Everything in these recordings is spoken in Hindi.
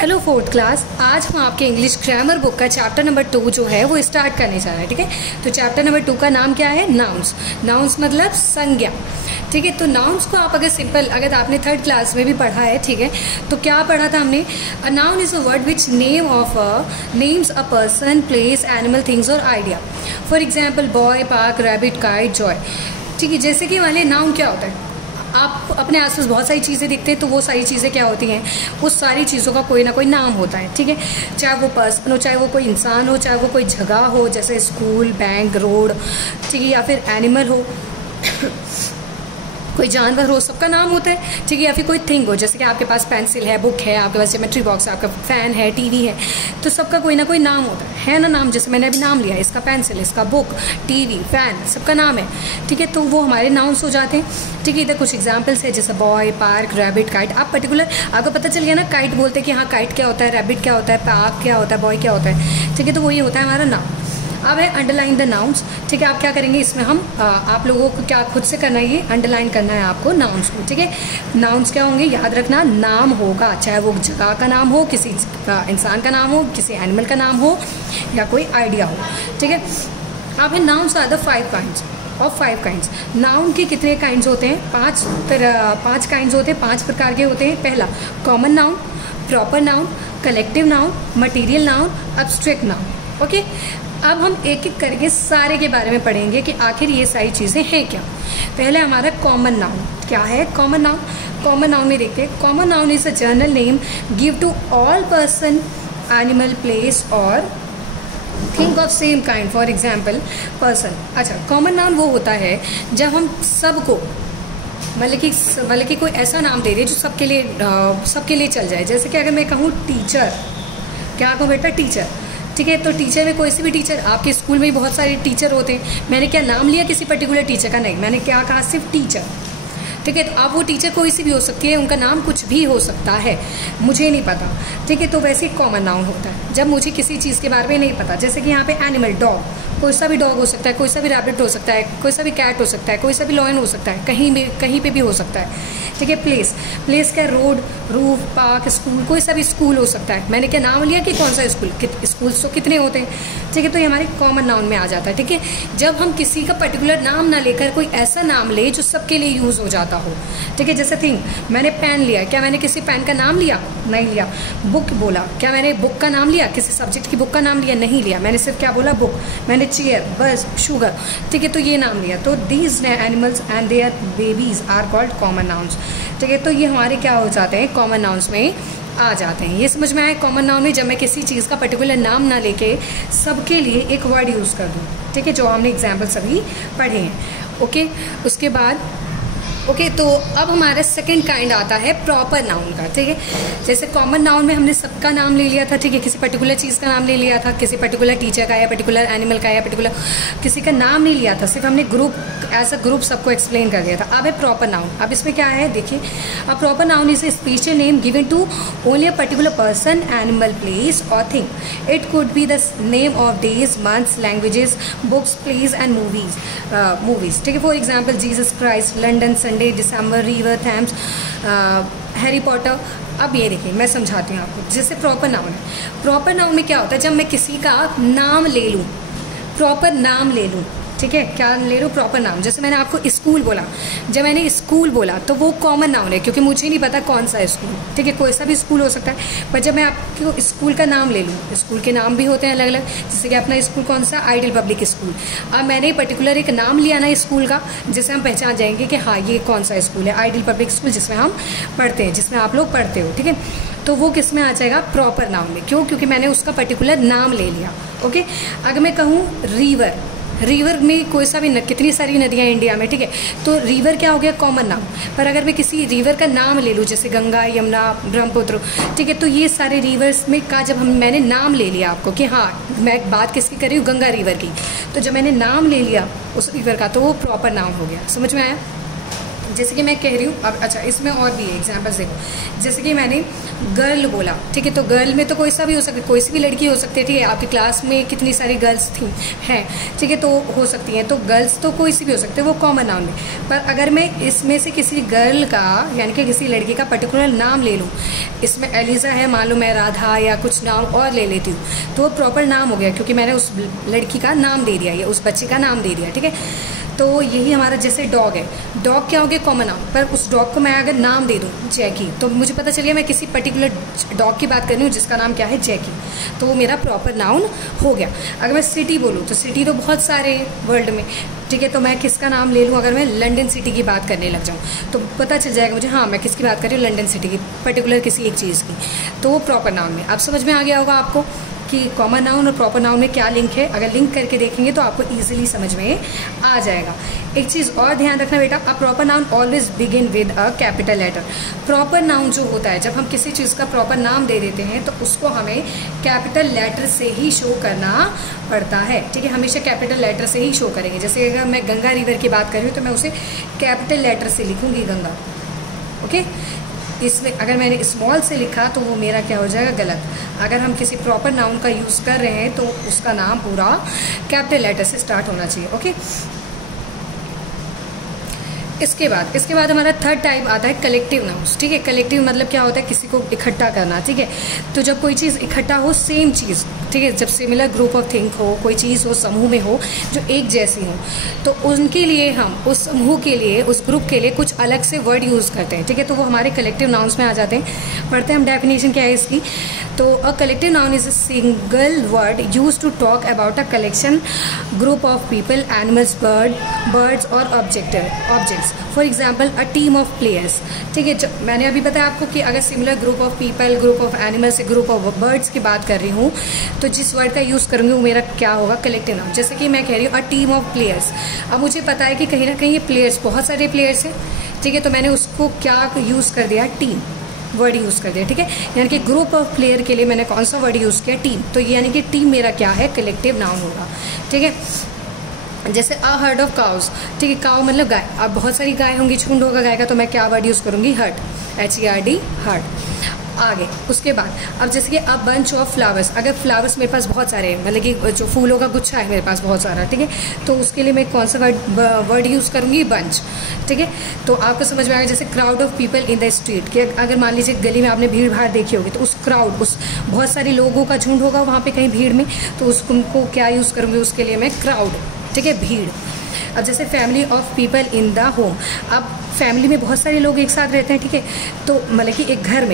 Hello fourth class. आज हम आपके इंग्लिश ग्रामर बुक का चैप्टर नंबर 2 जो है वो स्टार्ट करने जा रहे हैं। ठीक है, तो चैप्टर नंबर 2 का नाम क्या है? नाउन्स। नाउन्स मतलब संज्ञा। ठीक है, तो नाउन्स को आप अगर आपने थर्ड क्लास में भी पढ़ा है, ठीक है, तो क्या पढ़ा था हमने? A noun is a word which names a person, place, animal, things और idea. For example boy, park, rabbit, kite, joy. ठीक है, जैसे कि वाले नाउन क्या होता है, आप अपने आसपास बहुत सारी चीज़ें दिखते हैं, तो वो सारी चीज़ें क्या होती हैं? उस सारी चीज़ों का कोई ना कोई नाम होता है। ठीक है, चाहे वो पर्सन हो, चाहे वो कोई इंसान हो, चाहे वो कोई जगह हो, जैसे स्कूल, बैंक, रोड, ठीक है, या फिर एनिमल हो कोई जानवर हो, सबका नाम होता है। ठीक है, या फिर कोई थिंग हो, जैसे कि आपके पास पेंसिल है, बुक है, आपके पास ज्योमेट्री बॉक्स है, आपका फैन है, टीवी है, तो सबका कोई ना कोई नाम होता है ना नाम। जैसे मैंने अभी नाम लिया, इसका पेंसिल, इसका बुक, टीवी, फैन, सबका नाम है। ठीक है, तो वो हमारे नाउन्स हो जाते हैं। ठीक है, इधर कुछ एग्जाम्पल्स है, जैसे बॉय, पार्क, रैबिट, काइट। आप पर्टिकुलर आपको पता चल गया ना, काइट बोलते हैं कि हाँ काइट क्या होता है, रैबिट क्या होता है, पार्क क्या होता है, बॉय क्या होता है। ठीक है, तो वही होता है हमारा नाम। अब है अंडरलाइन द नाउन्स। ठीक है, आप क्या करेंगे इसमें, हम आप लोगों को क्या खुद से करना है, ये अंडरलाइन करना है आपको नाउन्स को। ठीक है, नाउन्स क्या होंगे याद रखना, नाम होगा, चाहे वो जगह का नाम हो, किसी इंसान का नाम हो, किसी एनिमल का नाम हो, या कोई आइडिया हो। ठीक है, अब है nouns are the 5 kinds of 5 kinds. नाउन के कितने काइंड्स होते हैं? 5 काइंड्स होते हैं, 5 प्रकार के होते हैं। पहला common noun, proper noun, collective noun, material noun, abstract noun. Okay, अब हम एक एक करके सारे के बारे में पढ़ेंगे कि आखिर ये सारी चीज़ें हैं क्या। पहले हमारा कॉमन नाउन क्या है? कॉमन नाउन, कॉमन नाउन में देखते हैं। Common noun is a general name give to all person, animal, place और think of same kind. For example person. अच्छा, कॉमन नाउन वो होता है जब हम सबको मतलब कि कोई ऐसा नाम दे दे जो सबके लिए चल जाए। जैसे कि अगर मैं कहूँ टीचर, क्या कहूँ बेटा? टीचर। ठीक है, तो टीचर में कोई सी भी टीचर, आपके स्कूल में भी बहुत सारे टीचर होते हैं। मैंने क्या नाम लिया किसी पर्टिकुलर टीचर का? नहीं, मैंने क्या कहा? सिर्फ टीचर। ठीक है, तो अब वो टीचर कोई सी भी हो सकती है, उनका नाम कुछ भी हो सकता है, मुझे नहीं पता। ठीक है, तो वैसे ही कॉमन नाउन होता है जब मुझे किसी चीज़ के बारे में नहीं पता। जैसे कि यहाँ पे एनिमल, डॉग, कोई सा भी डॉग हो सकता है, कोई सा भी रैबिट हो सकता है, कोई सा भी कैट हो सकता है, कोई सा भी लॉयन हो सकता है, कहीं पे भी हो सकता है। ठीक है, प्लेस, प्लेस का रोड, रूफ, पार्क, स्कूल, कोई सा भी स्कूल हो सकता है। मैंने क्या नाम लिया कि कौन सा स्कूल, स्कूल्स तो कितने होते हैं। ठीक है, तो ये हमारे कॉमन नाउन में आ जाता है। ठीक है, जब हम किसी का पर्टिकुलर नाम ना लेकर कोई ऐसा नाम ले जो सबके लिए यूज़ हो जाता हो। ठीक है, जैसे थिंग, मैंने पेन लिया, क्या मैंने किसी पेन का नाम लिया? नहीं लिया। बुक बोला, क्या मैंने बुक का नाम लिया? किसी सब्जेक्ट की बुक का नाम लिया? नहीं लिया। मैंने सिर्फ क्या बोला? बुक। मैंने चेयर, बस, शुगर। ठीक है, तो ये नाम लिया। तो these animals and their babies are called common nouns. ठीक है, तो ये हमारे क्या हो जाते हैं? कॉमन नाउन्स में आ जाते हैं। ये समझ में आए? कॉमन नाउन में जब मैं किसी चीज़ का पर्टिकुलर नाम ना लेके सबके लिए एक वर्ड यूज़ कर दूँ। ठीक है, जो हमने एग्जाम्पल सभी पढ़े हैं। ओके, उसके बाद तो अब हमारा सेकंड काइंड आता है प्रॉपर नाउन का। ठीक है, जैसे कॉमन नाउन में हमने सबका नाम ले लिया था। ठीक है, किसी पर्टिकुलर चीज़ का नाम ले लिया था, किसी पर्टिकुलर टीचर का या पर्टिकुलर एनिमल का या पर्टिकुलर किसी का नाम नहीं लिया था, सिर्फ हमने ग्रुप एज अ ग्रुप सबको एक्सप्लेन कर दिया था। अब है प्रॉपर नाउन। अब इसमें क्या है देखिए, a proper noun is a special name given to only a particular person, animal, place और thing. It could be the name of days, months, languages, books, place and movies. ठीक है, for example Jesus Christ, London, Sunday, December, river, Thames, Harry Potter. अब ये देखिए मैं समझाती हूँ आपको। जैसे प्रॉपर नाउन है, प्रॉपर नाउन में क्या होता है? जब मैं किसी का नाम ले लूँ, प्रॉपर नाम ले लूँ। ठीक है, क्या ले लूँ? प्रॉपर नाम। जैसे मैंने आपको स्कूल बोला, जब मैंने स्कूल बोला तो वो कॉमन नाउन है क्योंकि मुझे नहीं पता कौन सा स्कूल। ठीक है, कोई सा भी स्कूल हो सकता है, पर जब मैं आपको स्कूल का नाम ले लूँ, स्कूल के नाम भी होते हैं अलग अलग। जैसे कि अपना स्कूल कौन सा? Ideal public school. अब मैंने पर्टिकुलर एक नाम लिया ना स्कूल का, जिससे हम पहचान जाएंगे कि हाँ ये कौन सा स्कूल है, आइडियल पब्लिक स्कूल, जिसमें हम पढ़ते हैं, जिसमें आप लोग पढ़ते हो। ठीक है, तो वो किस में आ जाएगा? प्रॉपर नाउन में। क्यों? क्योंकि मैंने उसका पर्टिकुलर नाम ले लिया। ओके, अगर मैं कहूँ रिवर, रिवर में कोई सा भी कितनी सारी नदियाँ हैं इंडिया में। ठीक है, तो रिवर क्या हो गया? Common noun. पर अगर मैं किसी रिवर का नाम ले लूँ, जैसे गंगा, यमुना, ब्रह्मपुत्र, ठीक है, तो ये सारे रिवर्स में का जब मैंने नाम ले लिया आपको कि हाँ मैं बात किसकी कर रही हूँ? गंगा रिवर की, तो जब मैंने नाम ले लिया उस रिवर का तो वो प्रॉपर नाउन हो गया। समझ में आया? जैसे कि मैं कह रही हूँ अब, अच्छा इसमें और भी एग्जाम्पल्स देखो। जैसे कि मैंने गर्ल बोला, ठीक है, तो गर्ल में तो कोई सा भी हो सकता है, कोई सी भी लड़की हो सकती है, ठीक है। आपकी क्लास में कितनी सारी गर्ल्स थी हैं, ठीक है, तो हो सकती हैं, तो गर्ल्स तो कोई सी भी हो सकती है, वो कॉमन नाउन में। पर अगर मैं इसमें से किसी गर्ल का यानी कि किसी लड़की का पर्टिकुलर नाम ले लूँ, इसमें एलिज़ा है, मान लो मैं राधा या कुछ नाम और ले लेती हूँ, तो वो प्रॉपर नाम हो गया, क्योंकि मैंने उस लड़की का नाम दे दिया या उस बच्चे का नाम दे दिया, ठीक है। तो यही हमारा जैसे डॉग है, डॉग क्या हो गया, कॉमन नाउन। पर उस डॉग को मैं अगर नाम दे दूँ जैकी, तो मुझे पता चल गया मैं किसी पर्टिकुलर डॉग की बात कर रही हूँ जिसका नाम क्या है, जैकी, तो वो मेरा प्रॉपर नाउन हो गया। अगर मैं सिटी बोलूँ तो सिटी तो बहुत सारे वर्ल्ड में, ठीक है, तो मैं किसका नाम ले लूँ, अगर मैं लंदन सिटी की बात करने लग जाऊँ तो पता चल जाएगा मुझे, हाँ मैं किसकी बात कर रही हूँ, लंदन सिटी की, पर्टिकुलर किसी एक चीज़ की, तो वो प्रॉपर नाउन में। अब समझ में आ गया होगा आपको कि कॉमन नाउन और प्रॉपर नाउन में क्या लिंक है। अगर लिंक करके देखेंगे तो आपको ईजिली समझ में आ जाएगा। एक चीज़ और ध्यान रखना बेटा, a proper noun always begin with a capital letter. Proper noun जो होता है, जब हम किसी चीज़ का प्रॉपर नाम दे देते हैं तो उसको हमें कैपिटल लेटर से ही शो करना पड़ता है, ठीक है, हमेशा कैपिटल लेटर से ही शो करेंगे। जैसे अगर मैं गंगा रिवर की बात कर रही हूँ तो मैं उसे कैपिटल लेटर से लिखूँगी गंगा, ओके। इसमें अगर मैंने स्मॉल से लिखा तो वो मेरा क्या हो जाएगा, गलत। अगर हम किसी प्रॉपर नाउन का यूज़ कर रहे हैं तो उसका नाम पूरा कैपिटल लेटर से स्टार्ट होना चाहिए, ओके। इसके बाद हमारा थर्ड टाइप आता है कलेक्टिव नाउन्स, ठीक है। कलेक्टिव मतलब क्या होता है, किसी को इकट्ठा करना, ठीक है। तो जब कोई चीज़ इकट्ठा हो, सेम चीज़, ठीक है, जब सिमिलर ग्रुप ऑफ थिंग हो, कोई चीज़ हो समूह में हो जो एक जैसी हो, तो उनके लिए हम उस समूह के लिए, उस ग्रुप के लिए कुछ अलग से वर्ड यूज़ करते हैं, ठीक है, तो वो हमारे कलेक्टिव नाउन्स में आ जाते हैं। पढ़ते हैं हम डेफिनेशन क्या है इसकी। तो a collective noun is a single word use to talk about a collection, group of people, animals, birds और objects. For example a team of players, ठीक है। मैंने अभी बताया आपको कि अगर similar group of people, group of animals, group of birds की बात कर रही हूँ तो जिस वर्ड का यूज़ करूँगी वो मेरा क्या होगा, कलेक्टिव नाउन। जैसे कि मैं कह रही हूँ अ टीम ऑफ प्लेयर्स, अब मुझे पता है कि कहीं ना कहीं ये प्लेयर्स, बहुत सारे प्लेयर्स हैं, ठीक है, तो मैंने उसको क्या यूज़ कर दिया, टीम वर्ड यूज़ कर दिया, ठीक है। यानी कि ग्रुप ऑफ प्लेयर के लिए मैंने कौन सा वर्ड यूज़ किया, टीम, तो यानी कि टीम मेरा क्या है, कलेक्टिव नाउन होगा, ठीक है। जैसे अ हर्ड ऑफ काउज, ठीक है, काउ मतलब गाय, अब बहुत सारी गाय होंगी, झुंड होगा गाय का, तो मैं क्या वर्ड यूज़ करूँगी, हर्ड, HERD, हर्ड। आगे उसके बाद अब जैसे कि अ बंच ऑफ फ्लावर्स, अगर फ्लावर्स मेरे पास बहुत सारे हैं, मतलब कि जो फूलों का गुच्छा है मेरे पास बहुत सारा, ठीक है, तो उसके लिए मैं कौन सा वर्ड यूज़ करूँगी, बंच, ठीक है। तो आपको समझ में आएगा। जैसे crowd of people in the street, कि अगर मान लीजिए गली में आपने भीड़ भाड़ देखी होगी, तो उस क्राउड, उस बहुत सारे लोगों का झुंड होगा वहाँ पे कहीं भीड़ में, तो उसको क्या यूज़ करूँगी, उसके लिए मैं क्राउड, ठीक है, भीड़। अब जैसे family of people in the home, अब फैमिली में बहुत सारे लोग एक साथ रहते हैं, ठीक है, तो मतलब कि एक घर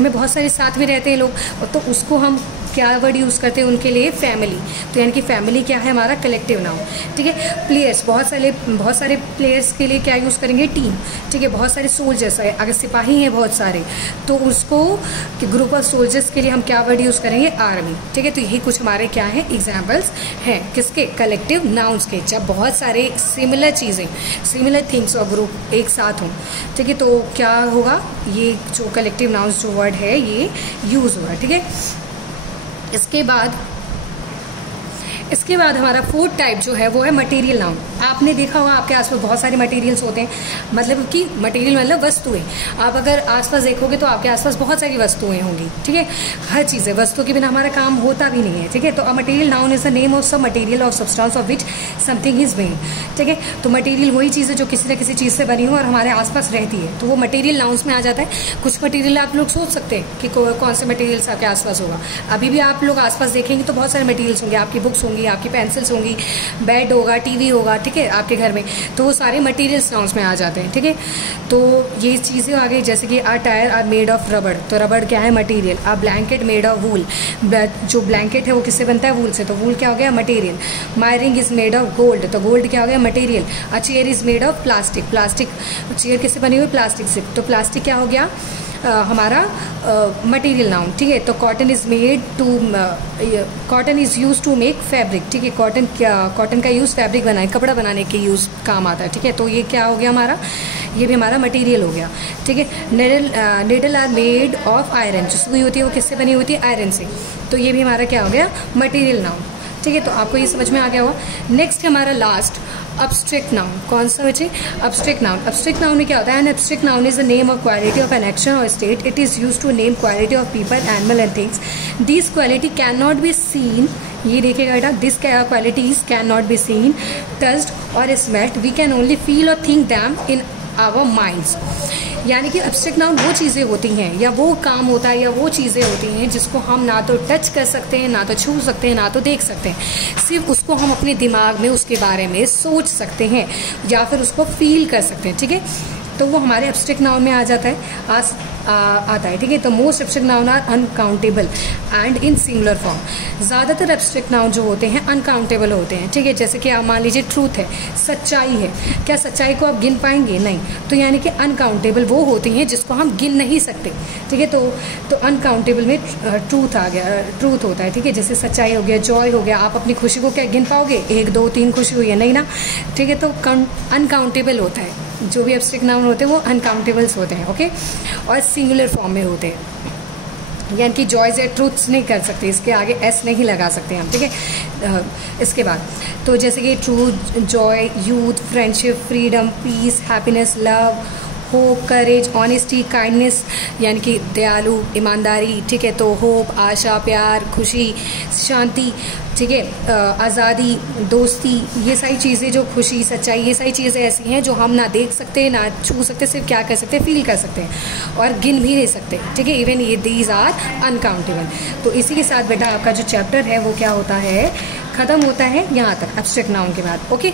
में बहुत सारे साथ में रहते हैं लोग, तो उसको हम क्या वर्ड यूज़ करते हैं उनके लिए, फैमिली। तो यानी कि फैमिली क्या है हमारा, कलेक्टिव नाउन, ठीक है। प्लेयर्स, बहुत सारे प्लेयर्स के लिए क्या यूज़ करेंगे, टीम, ठीक है। बहुत सारे सोल्जर्स है, अगर सिपाही हैं बहुत सारे, तो उसको ग्रुप ऑफ सोल्जर्स के लिए हम क्या वर्ड यूज़ करेंगे, आर्मी, ठीक है। तो यही कुछ हमारे क्या है, एग्जाम्पल्स हैं किसके, कलेक्टिव नाउन्स के। जब बहुत सारे सिमिलर चीज़ें, सिमिलर थिंग्स और ग्रुप एक साथ हों, ठीक है, तो क्या होगा, ये जो कलेक्टिव नाउन्स जो वर्ड है ये यूज़ होगा, ठीक है। इसके बाद हमारा फोर्थ टाइप जो है वो है मटेरियल नाउन। आपने देखा होगा आपके आसपास बहुत सारे मटेरियल्स होते हैं, मतलब कि मटेरियल मतलब वस्तुएं। आप अगर आसपास देखोगे तो आपके आसपास बहुत सारी वस्तुएं होंगी, ठीक है, हर चीज़ है, वस्तु के बिना हमारा काम होता भी नहीं है, ठीक है। तो a material noun is the name of sub material of substance of which something is made, ठीक है। तो मटेरियल वही चीज़ है जो किसी न किसी चीज़ से बनी हो और हमारे आसपास रहती है, तो वो मटेरियल नाउन्स में आ जाता है। कुछ मटेरियल आप लोग सोच सकते हैं कि कौन से मटेरियल्स आपके आसपास होगा। अभी भी आप लोग आसपास देखेंगे तो बहुत सारे मटेरियल्स होंगे, आपकी बुक्स होंगी, आपकी पेंसिल्स होंगी, बेड होगा, टीवी होगा, ठीक है, आपके घर में, तो वो सारे मटेरियल्स नाउन्स में आ जाते हैं, ठीक है। तो ये चीज़ें आ गई, जैसे कि a tyre are made of rubber, तो रबड़ क्या है, material. A blanket made of wool, जो ब्लैंकेट है वो किससे बनता है, वूल से, तो वूल क्या हो गया, material. My ring is made of gold, तो गोल्ड क्या हो गया, material. A chair is made of plastic, chair किससे बनी हुई, प्लास्टिक से, तो प्लास्टिक क्या हो गया, हमारा मटेरियल नाउन, ठीक है। तो cotton is use to make fabric, ठीक है, कॉटन का यूज़ फैब्रिक बनाए, कपड़ा बनाने के यूज़ काम आता है, ठीक है। तो ये क्या हो गया हमारा, ये भी हमारा मटेरियल हो गया, ठीक है। Needle are made of iron, जो सुई होती है वो किससे बनी होती है, आयरन से, तो ये भी हमारा क्या हो गया, मटेरियल नाउन, ठीक है। तो आपको ये समझ में आ गया होगा। नेक्स्ट हमारा लास्ट एब्स्ट्रैक्ट नाउन, कौन सा बच्चे? Abstract noun. एब्स्ट्रैक्ट नाउन में क्या होता है? An abstract noun is the name of quality of an action और state. It is used to name quality of people, animal and things. This quality can not be seen, ये देखिएगा बेटा, this qualities can not be seen, touched और smelled, we can only feel और think them in our minds. यानी कि एब्स्ट्रैक्ट नाउन वो चीज़ें होती हैं या वो काम होता है या वो चीज़ें होती हैं जिसको हम ना तो टच कर सकते हैं, ना तो छू सकते हैं, ना तो देख सकते हैं, सिर्फ उसको हम अपने दिमाग में उसके बारे में सोच सकते हैं या फिर उसको फील कर सकते हैं। ठीक है, तो वो हमारे एब्स्ट्रैक्ट नाउन में आ जाता है, आता है। ठीक है, तो most abstract noun are uncountable and in singular form. ज़्यादातर एब्स्ट्रैक्ट नाउन जो होते हैं अनकाउंटेबल होते हैं। ठीक है, जैसे कि आप मान लीजिए ट्रूथ है, सच्चाई है, क्या सच्चाई को आप गिन पाएंगे? नहीं। तो यानी कि अनकाउंटेबल वो होती हैं जिसको हम गिन नहीं सकते। ठीक है, तो अनकाउंटेबल में ट्रूथ आ गया, ट्रूथ होता है। ठीक है, जैसे सच्चाई हो गया, जॉय हो गया, आप अपनी खुशी को क्या गिन पाओगे? 1 2 3 खुशी हुई है, नहीं ना। ठीक है, तो अनकाउंटेबल होता है, जो भी एब्स्ट्रैक्ट नाउन होते हैं वो अनकाउंटेबल्स होते हैं। ओके, और सिंगुलर फॉर्म में होते हैं, यानी कि जॉयज या ट्रूथ्स नहीं कर सकते, इसके आगे एस नहीं लगा सकते हम। ठीक है, इसके बाद तो जैसे कि truth, joy, youth, friendship, freedom, peace, happiness, love, hope, courage, honesty, kindness, यानी कि दयालु, ईमानदारी। ठीक है, तो होप, आशा, प्यार, खुशी, शांति। ठीक है, आज़ादी, दोस्ती, ये सारी चीज़ें, जो खुशी, सच्चाई, ये सारी चीज़ें ऐसी हैं जो हम ना देख सकते, ना छू सकते, सिर्फ क्या कर सकते हैं? फील कर सकते हैं और गिन भी नहीं सकते। ठीक है, इवन ये दीज आर अनकाउंटेबल। तो इसी के साथ बेटा आपका जो चैप्टर है वो क्या होता है? ख़त्म होता है यहाँ तक एब्स्ट्रैक्ट नाउन के बाद। ओके।